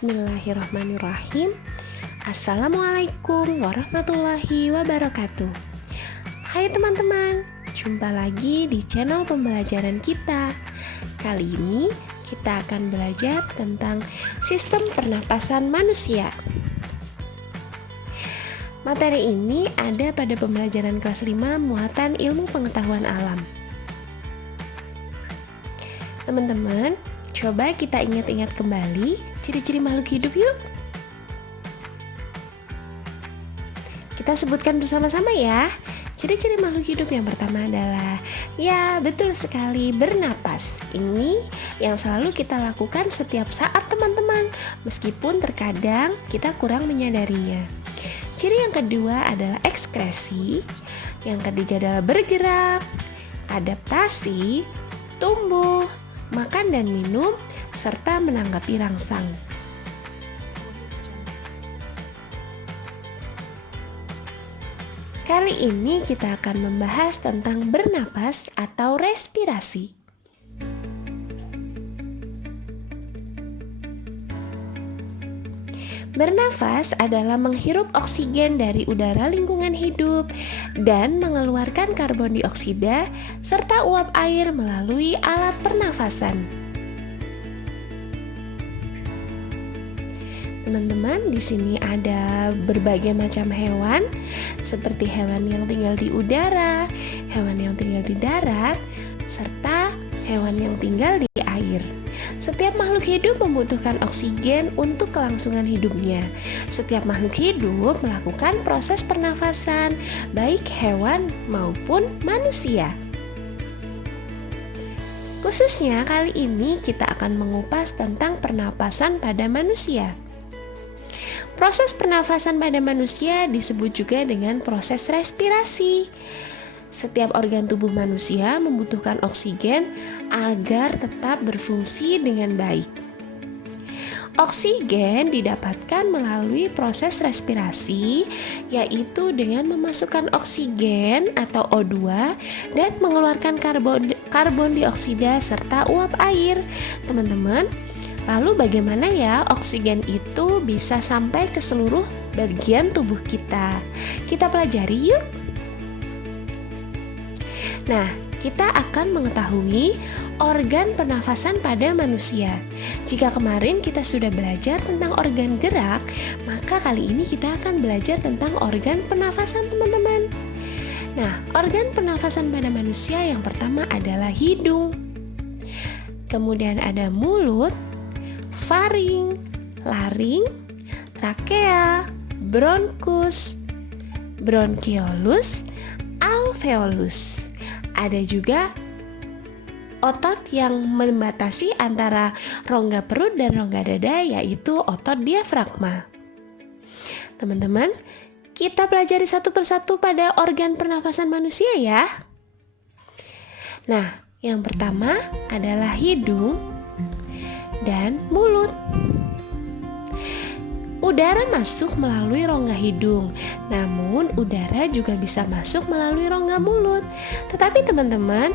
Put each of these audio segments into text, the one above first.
Bismillahirrahmanirrahim. Assalamualaikum warahmatullahi wabarakatuh. Hai teman-teman, jumpa lagi di channel pembelajaran kita. Kali ini kita akan belajar tentang sistem pernapasan manusia. Materi ini ada pada pembelajaran kelas 5 muatan ilmu pengetahuan alam. Teman-teman, coba kita ingat-ingat kembali ciri-ciri makhluk hidup yuk. Kita sebutkan bersama-sama ya. Ciri-ciri makhluk hidup yang pertama adalah, ya betul sekali, bernapas. Ini yang selalu kita lakukan setiap saat teman-teman, meskipun terkadang kita kurang menyadarinya. Ciri yang kedua adalah ekskresi. Yang ketiga adalah bergerak, adaptasi, tumbuh, makan dan minum, serta menanggapi rangsang. Kali ini kita akan membahas tentang bernapas atau respirasi. Bernafas adalah menghirup oksigen dari udara lingkungan hidup dan mengeluarkan karbon dioksida serta uap air melalui alat pernafasan. Teman-teman, di sini ada berbagai macam hewan, seperti hewan yang tinggal di udara, hewan yang tinggal di darat, serta hewan yang tinggal di air. Setiap makhluk hidup membutuhkan oksigen untuk kelangsungan hidupnya. Setiap makhluk hidup melakukan proses pernafasan, baik hewan maupun manusia. Khususnya kali ini kita akan mengupas tentang pernapasan pada manusia. Proses pernafasan pada manusia disebut juga dengan proses respirasi. Setiap organ tubuh manusia membutuhkan oksigen agar tetap berfungsi dengan baik. Oksigen didapatkan melalui proses respirasi, yaitu dengan memasukkan oksigen atau O2 dan mengeluarkan karbon dioksida serta uap air. Teman-teman, lalu bagaimana ya oksigen itu bisa sampai ke seluruh bagian tubuh kita? Kita pelajari yuk. Nah, kita akan mengetahui organ pernafasan pada manusia. Jika kemarin kita sudah belajar tentang organ gerak, maka kali ini kita akan belajar tentang organ pernafasan, teman-teman. Nah, organ pernafasan pada manusia yang pertama adalah hidung. Kemudian ada mulut, faring, laring, trakea, bronkus, bronkiolus, alveolus. Ada juga otot yang membatasi antara rongga perut dan rongga dada, yaitu otot diafragma. Teman-teman, kita pelajari satu persatu pada organ pernafasan manusia ya. Nah, yang pertama adalah hidung dan mulut. Udara masuk melalui rongga hidung, namun udara juga bisa masuk melalui rongga mulut. Tetapi teman-teman,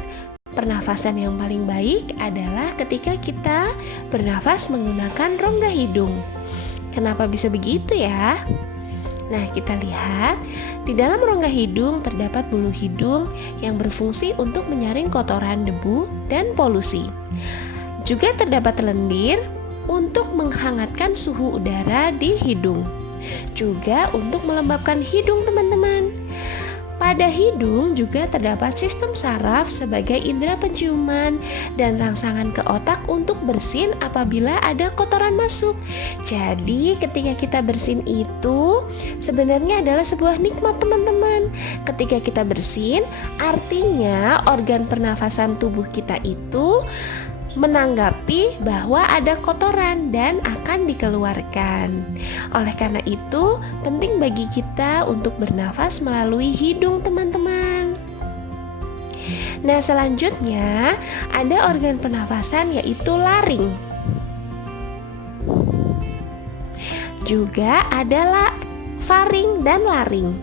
pernafasan yang paling baik adalah ketika kita bernafas menggunakan rongga hidung. Kenapa bisa begitu ya? Nah, kita lihat di dalam rongga hidung terdapat bulu hidung yang berfungsi untuk menyaring kotoran, debu, dan polusi. Juga terdapat lendir untuk menghangatkan suhu udara di hidung, juga untuk melembabkan hidung, teman-teman. Pada hidung juga terdapat sistem saraf sebagai indera penciuman dan rangsangan ke otak untuk bersin apabila ada kotoran masuk. Jadi ketika kita bersin itu sebenarnya adalah sebuah nikmat, teman-teman. Ketika kita bersin, artinya organ pernafasan tubuh kita itu menanggapi bahwa ada kotoran dan akan dikeluarkan. Oleh karena itu, penting bagi kita untuk bernafas melalui hidung, teman-teman. Nah, selanjutnya ada organ pernafasan yaitu laring. Juga adalah faring dan laring.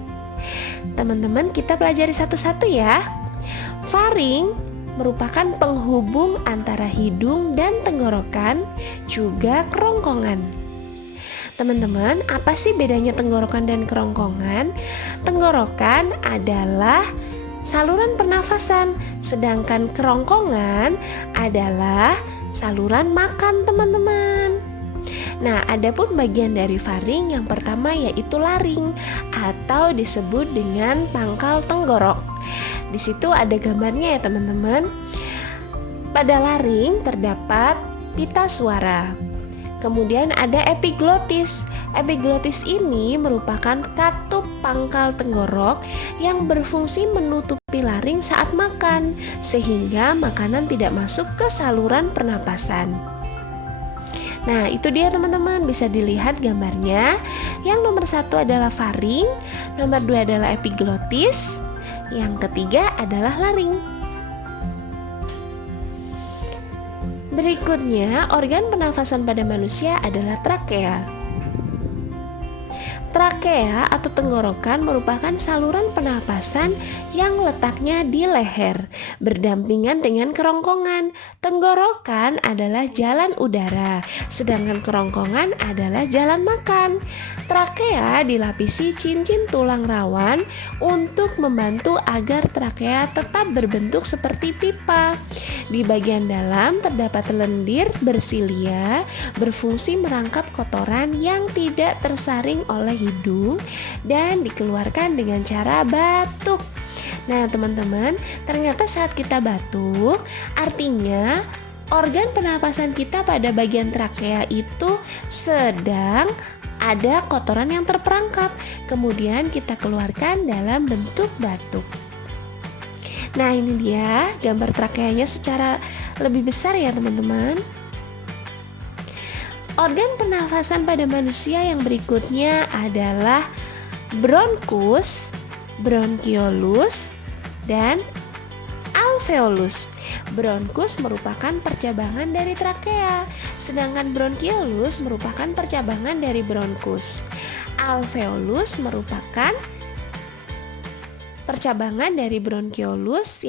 Teman-teman, kita pelajari satu-satu ya. Faring merupakan penghubung antara hidung dan tenggorokan, juga kerongkongan. Teman-teman, apa sih bedanya tenggorokan dan kerongkongan? Tenggorokan adalah saluran pernafasan, sedangkan kerongkongan adalah saluran makan, teman-teman. Nah, adapun bagian dari faring yang pertama yaitu laring atau disebut dengan pangkal tenggorok. Di situ ada gambarnya ya, teman-teman. Pada laring terdapat pita suara. Kemudian ada epiglotis. Epiglotis ini merupakan katup pangkal tenggorok yang berfungsi menutupi laring saat makan, sehingga makanan tidak masuk ke saluran pernapasan. Nah, itu dia teman-teman, bisa dilihat gambarnya. Yang nomor 1 adalah faring, nomor 2 adalah epiglotis, yang ketiga adalah laring. Berikutnya, organ pernafasan pada manusia adalah trakea. Trakea atau tenggorokan merupakan saluran pernapasan yang letaknya di leher, berdampingan dengan kerongkongan. Tenggorokan adalah jalan udara, sedangkan kerongkongan adalah jalan makan. Trakea dilapisi cincin tulang rawan untuk membantu agar trakea tetap berbentuk seperti pipa. Di bagian dalam terdapat lendir bersilia, berfungsi merangkap kotoran yang tidak tersaring oleh hidung dan dikeluarkan dengan cara batuk. Nah, teman-teman, ternyata saat kita batuk, artinya organ pernapasan kita pada bagian trakea itu sedang ada kotoran yang terperangkap, kemudian kita keluarkan dalam bentuk batuk. Nah, ini dia gambar trakeanya secara lebih besar ya, teman-teman. Organ pernafasan pada manusia yang berikutnya adalah bronkus, bronkiolus, dan alveolus. Bronkus merupakan percabangan dari trakea, sedangkan bronkiolus merupakan percabangan dari bronkus. Alveolus merupakan percabangan dari bronkiolus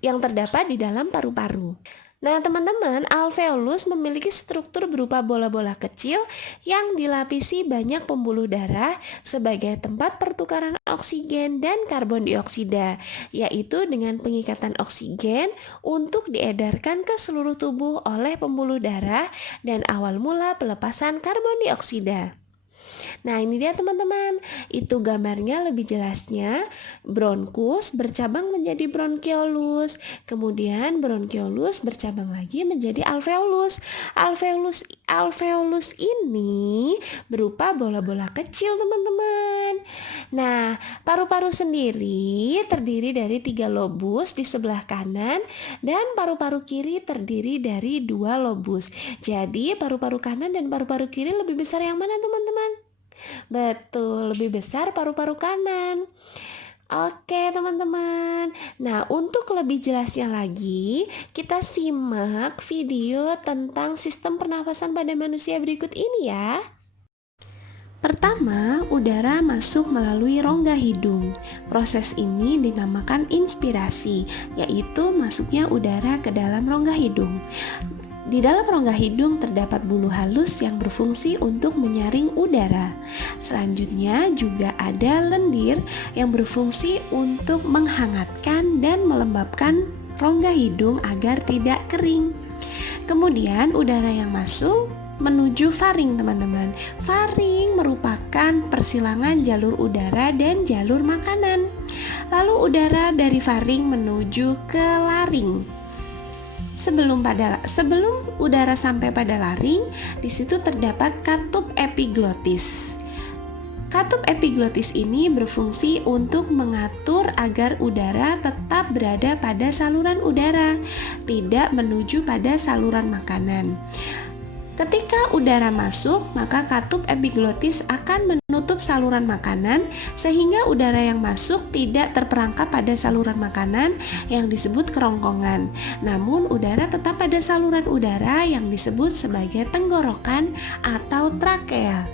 yang terdapat di dalam paru-paru. Nah, teman-teman, alveolus memiliki struktur berupa bola-bola kecil yang dilapisi banyak pembuluh darah sebagai tempat pertukaran oksigen dan karbon dioksida, yaitu dengan pengikatan oksigen untuk diedarkan ke seluruh tubuh oleh pembuluh darah dan awal mula pelepasan karbon dioksida. Nah, ini dia teman-teman, itu gambarnya lebih jelasnya. Bronkus bercabang menjadi bronkiolus, kemudian bronkiolus bercabang lagi menjadi alveolus. Alveolus ini berupa bola-bola kecil, teman-teman. Nah, paru-paru sendiri terdiri dari 3 lobus di sebelah kanan dan paru-paru kiri terdiri dari 2 lobus. Jadi, paru-paru kanan dan paru-paru kiri lebih besar yang mana, teman-teman? Betul, lebih besar paru-paru kanan. Oke, teman-teman. Nah, untuk lebih jelasnya lagi, kita simak video tentang sistem pernafasan pada manusia berikut ini ya. Pertama, udara masuk melalui rongga hidung. Proses ini dinamakan inspirasi, yaitu masuknya udara ke dalam rongga hidung. Di dalam rongga hidung terdapat bulu halus yang berfungsi untuk menyaring udara. Selanjutnya juga ada lendir yang berfungsi untuk menghangatkan dan melembabkan rongga hidung agar tidak kering. Kemudian udara yang masuk menuju faring, teman-teman. Faring merupakan persilangan jalur udara dan jalur makanan. Lalu udara dari faring menuju ke laring. Sebelum udara sampai pada laring, di situ terdapat katup epiglotis. Katup epiglotis ini berfungsi untuk mengatur agar udara tetap berada pada saluran udara, tidak menuju pada saluran makanan. Ketika udara masuk, maka katup epiglotis akan menutup saluran makanan sehingga udara yang masuk tidak terperangkap pada saluran makanan yang disebut kerongkongan. Namun udara tetap pada saluran udara yang disebut sebagai tenggorokan atau trakea.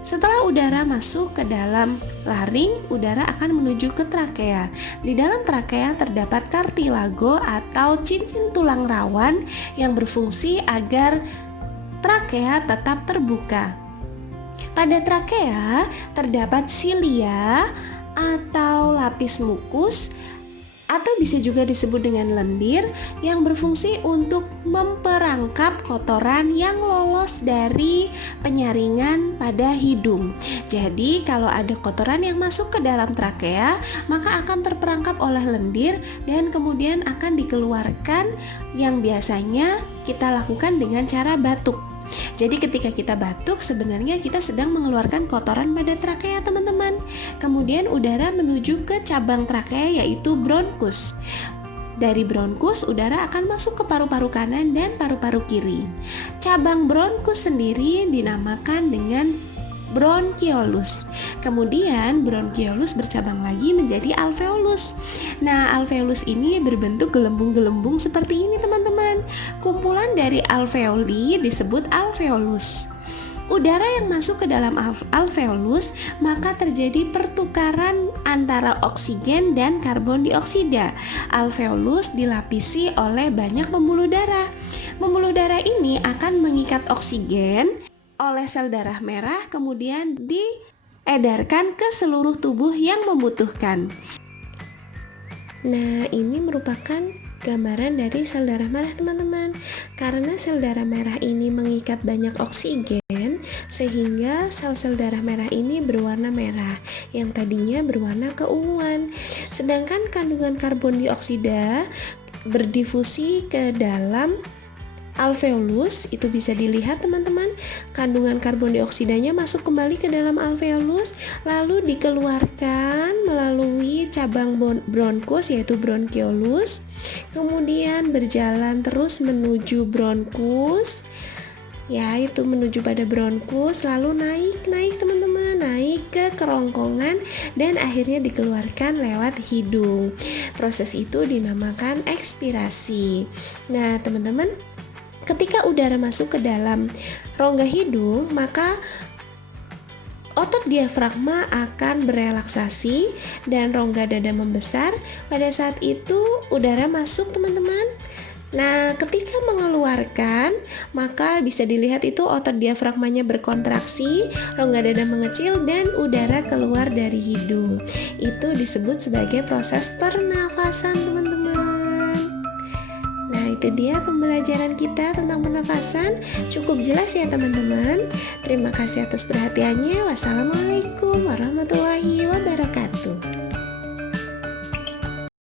Setelah udara masuk ke dalam laring, udara akan menuju ke trakea. Di dalam trakea terdapat kartilago atau cincin tulang rawan yang berfungsi agar trakea tetap terbuka. Pada trakea terdapat silia atau lapis mukus, atau bisa juga disebut dengan lendir, yang berfungsi untuk memperangkap kotoran yang lolos dari penyaringan pada hidung. Jadi kalau ada kotoran yang masuk ke dalam trakea, maka akan terperangkap oleh lendir dan kemudian akan dikeluarkan, yang biasanya kita lakukan dengan cara batuk. Jadi ketika kita batuk, sebenarnya kita sedang mengeluarkan kotoran pada trakea, teman-teman. Kemudian udara menuju ke cabang trakea, yaitu bronkus. Dari bronkus, udara akan masuk ke paru-paru kanan dan paru-paru kiri. Cabang bronkus sendiri dinamakan dengan bronkiolus. Kemudian bronkiolus bercabang lagi menjadi alveolus. Nah, alveolus ini berbentuk gelembung-gelembung seperti ini, teman-teman. Kumpulan dari alveoli disebut alveolus. Udara yang masuk ke dalam alveolus, maka terjadi pertukaran antara oksigen dan karbon dioksida. Alveolus dilapisi oleh banyak pembuluh darah. Pembuluh darah ini akan mengikat oksigen oleh sel darah merah, kemudian diedarkan ke seluruh tubuh yang membutuhkan. Nah, ini merupakan gambaran dari sel darah merah, teman-teman. Karena sel darah merah ini mengikat banyak oksigen, sehingga sel-sel darah merah ini berwarna merah, yang tadinya berwarna keunguan. Sedangkan kandungan karbon dioksida berdifusi ke dalam alveolus, itu bisa dilihat, teman-teman. Kandungan karbon dioksidanya masuk kembali ke dalam alveolus, lalu dikeluarkan melalui cabang bronkus, yaitu bronkiolus, kemudian berjalan terus menuju bronkus, yaitu menuju pada bronkus, lalu naik teman-teman, naik ke kerongkongan dan akhirnya dikeluarkan lewat hidung. Proses itu dinamakan ekspirasi. Nah, teman-teman, ketika udara masuk ke dalam rongga hidung, maka otot diafragma akan berelaksasi dan rongga dada membesar. Pada saat itu udara masuk, teman-teman. Nah, ketika mengeluarkan, maka bisa dilihat itu otot diafragmanya berkontraksi, rongga dada mengecil, dan udara keluar dari hidung. Itu disebut sebagai proses pernafasan, teman-teman. Nah, itu dia pembelajaran kita tentang pernafasan. Cukup jelas ya, teman-teman. Terima kasih atas perhatiannya. Wassalamualaikum warahmatullahi